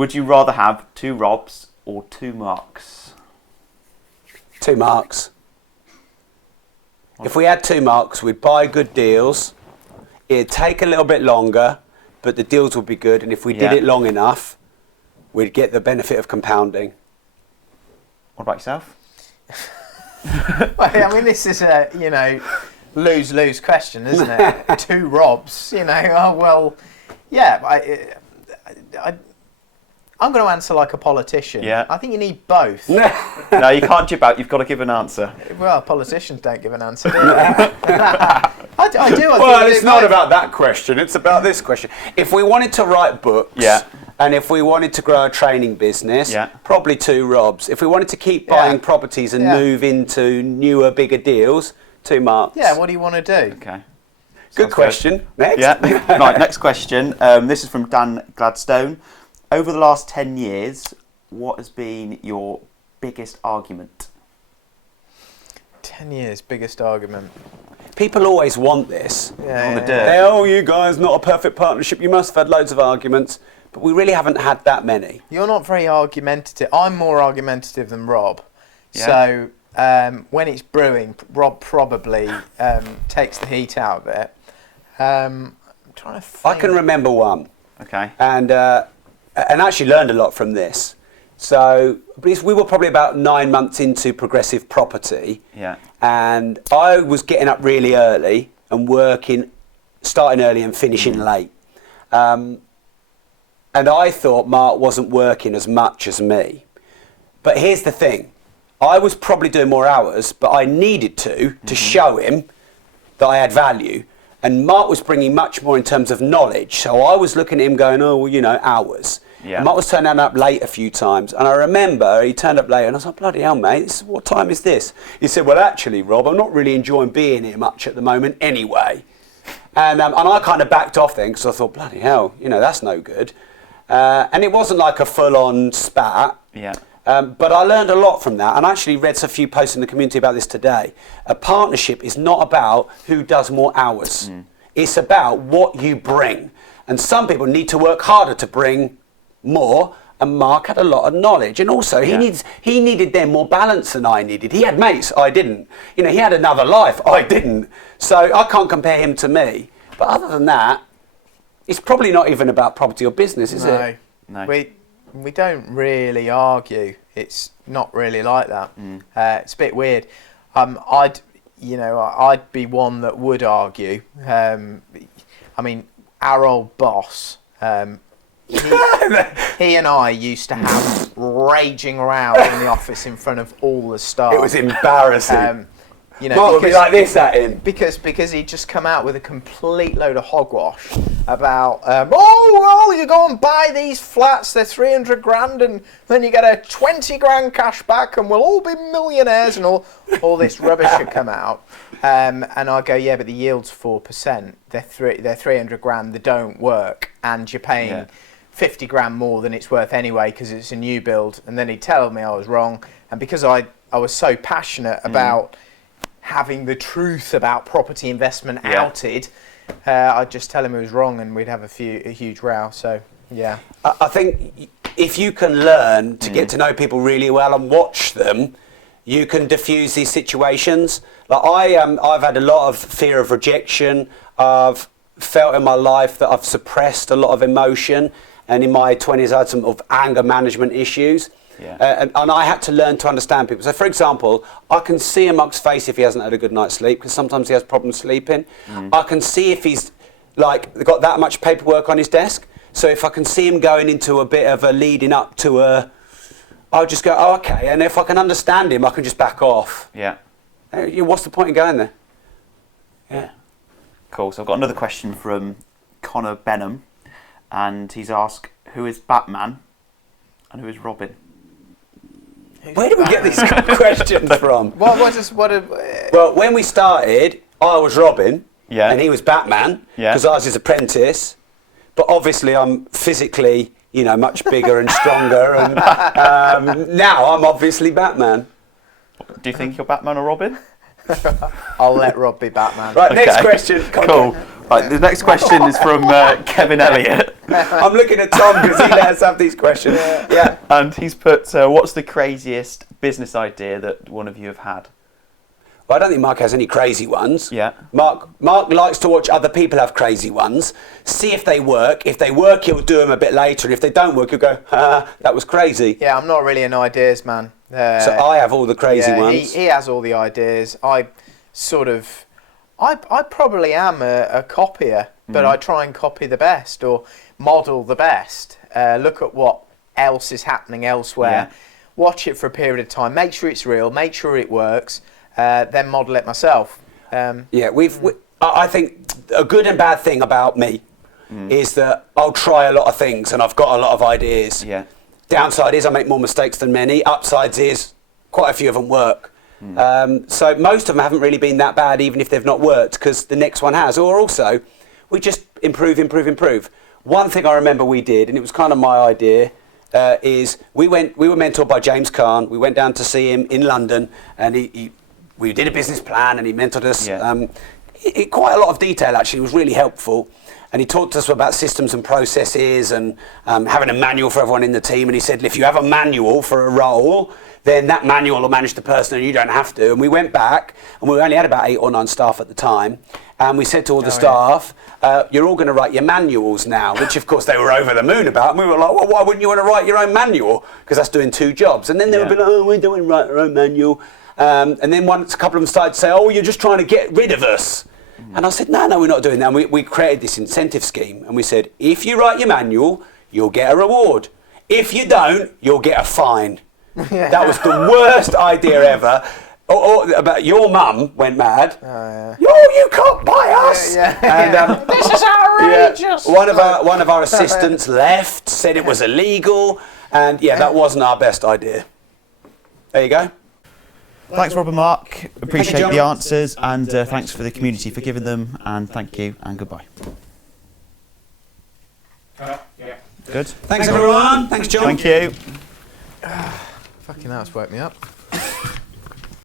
Would you rather have 2 Robs or 2 Marks? 2 Marks. If we had 2 Marks, we'd buy good deals. It'd take a little bit longer, but the deals would be good. And if we did it long enough, we'd get the benefit of compounding. What about yourself? Well, I mean, this is a, lose-lose question, isn't it? 2 Robs, I'm going to answer like a politician. Yeah. I think you need both. No, you can't jib out. You've got to give an answer. Well, politicians don't give an answer, do they? I do. Well, it's not about that question. It's about this question. If we wanted to write books, and if we wanted to grow a training business, probably 2 Robs. If we wanted to keep buying properties and move into newer, bigger deals, 2 Marks. Yeah, what do you want to do? Okay. Good question. Next. Yeah. Right, next question. This is from Dan Gladstone. Over the last 10 years, what has been your biggest argument? 10 years, biggest argument. People always want this. Yeah. Oh, you guys, not a perfect partnership. You must have had loads of arguments. But we really haven't had that many. You're not very argumentative. I'm more argumentative than Rob. Yeah. So when it's brewing, Rob probably takes the heat out of it. I'm trying to think. I can remember one. Okay. And actually learned a lot from this. So we were probably about 9 months into Progressive Property. Yeah. And I was getting up really early and starting early and finishing late. And I thought Mark wasn't working as much as me. But here's the thing. I was probably doing more hours, but I needed to show him that I had value. And Mark was bringing much more in terms of knowledge. So I was looking at him going, hours. Yeah. And Mark was turning up late a few times. And I remember he turned up late and I was like, bloody hell, mate, what time is this? He said, well, actually, Rob, I'm not really enjoying being here much at the moment anyway. And I kind of backed off then because I thought, bloody hell, that's no good. And it wasn't like a full-on spat. Yeah. But I learned a lot from that, and I actually read a few posts in the community about this today. A partnership is not about who does more hours. It's about what you bring. And some people need to work harder to bring more, and Mark had a lot of knowledge. And also, he needed then more balance than I needed. He had mates, I didn't. He had another life, I didn't. So I can't compare him to me. But other than that, it's probably not even about property or business, is it? No. We don't really argue. It's not really like that. It's a bit weird. I'd be one that would argue. Our old boss, he and I used to have raging rows in the office in front of all the staff. It was embarrassing. Mark would be like this at him. Because he'd just come out with a complete load of hogwash about, you go and buy these flats, they're 300 grand, and then you get a 20 grand cash back, and we'll all be millionaires, and all this rubbish would come out. And I go, yeah, but the yield's 4%. They're 300 grand, they don't work, and you're paying 50 grand more than it's worth anyway because it's a new build. And then he'd tell me I was wrong, and because I was so passionate about having the truth about property investment outed, I'd just tell him he was wrong and we'd have a huge row. So, yeah. I think if you can learn to get to know people really well and watch them, you can diffuse these situations. Like I've had a lot of fear of rejection. I've felt in my life that I've suppressed a lot of emotion, and in my 20s I had some of anger management issues. Yeah. And I had to learn to understand people. So, for example, I can see in Mark's face if he hasn't had a good night's sleep, because sometimes he has problems sleeping. I can see if he's got that much paperwork on his desk. So if I can see him going into a bit of a leading up to I'll just go, oh, okay. And if I can understand him, I can just back off. Yeah. What's the point in going there? Yeah. Cool. So I've got another question from Connor Benham, and he's asked, who is Batman and who is Robin? Where do we get these questions from? Well, when we started, I was Robin, and he was Batman, because I was his apprentice. But obviously, I'm physically, much bigger and stronger, and now I'm obviously Batman. Do you think you're Batman or Robin? I'll let Rob be Batman. Right, next question. Cool. Right, the next question is from Kevin Elliott. I'm looking at Tom because he let us have these questions. Yeah. And he's put, what's the craziest business idea that one of you have had? Well, I don't think Mark has any crazy ones. Yeah. Mark likes to watch other people have crazy ones, see if they work. If they work, he'll do them a bit later. And if they don't work, he'll go, that was crazy. Yeah, I'm not really an ideas man. So I have all the crazy ones. He has all the ideas. I probably am a copier, but I try and copy the best or model the best. Look at what else is happening elsewhere. Watch it for a period of time. Make sure it's real. Make sure it works. Then model it myself. I think a good and bad thing about me is that I'll try a lot of things and I've got a lot of ideas. Yeah. Downside is I make more mistakes than many. Upsides is quite a few of them work. So most of them haven't really been that bad, even if they've not worked, because the next one has. Or also, we just improve. One thing I remember we did, and it was kind of my idea, is we were mentored by James Caan. We went down to see him in London, and we did a business plan, and he mentored us. Yeah. Quite a lot of detail, actually. It was really helpful. And he talked to us about systems and processes and having a manual for everyone in the team. And he said, if you have a manual for a role, then that manual will manage the person and you don't have to. And we went back, and we only had about 8 or 9 staff at the time. And we said to all the staff, you're all going to write your manuals now, which of course they were over the moon about. And we were like, well, why wouldn't you want to write your own manual? Because that's doing 2 jobs. And then they would be like, oh, we don't want to write our own manual. And then once a couple of them started to say, oh, you're just trying to get rid of us. And I said, no, we're not doing that. And we created this incentive scheme. And we said, if you write your manual, you'll get a reward. If you don't, you'll get a fine. That was the worst idea ever. About your mum went mad. You can't buy us. And, this is outrageous. One of our assistants left, said it was illegal. And that wasn't our best idea. There you go. Thanks, Rob and Mark. Appreciate John. the answers, and thanks for the community for giving them, and thank you, and goodbye. Good. Thanks everyone. Thanks, John. Thank you. Fucking hell, it's woke me up.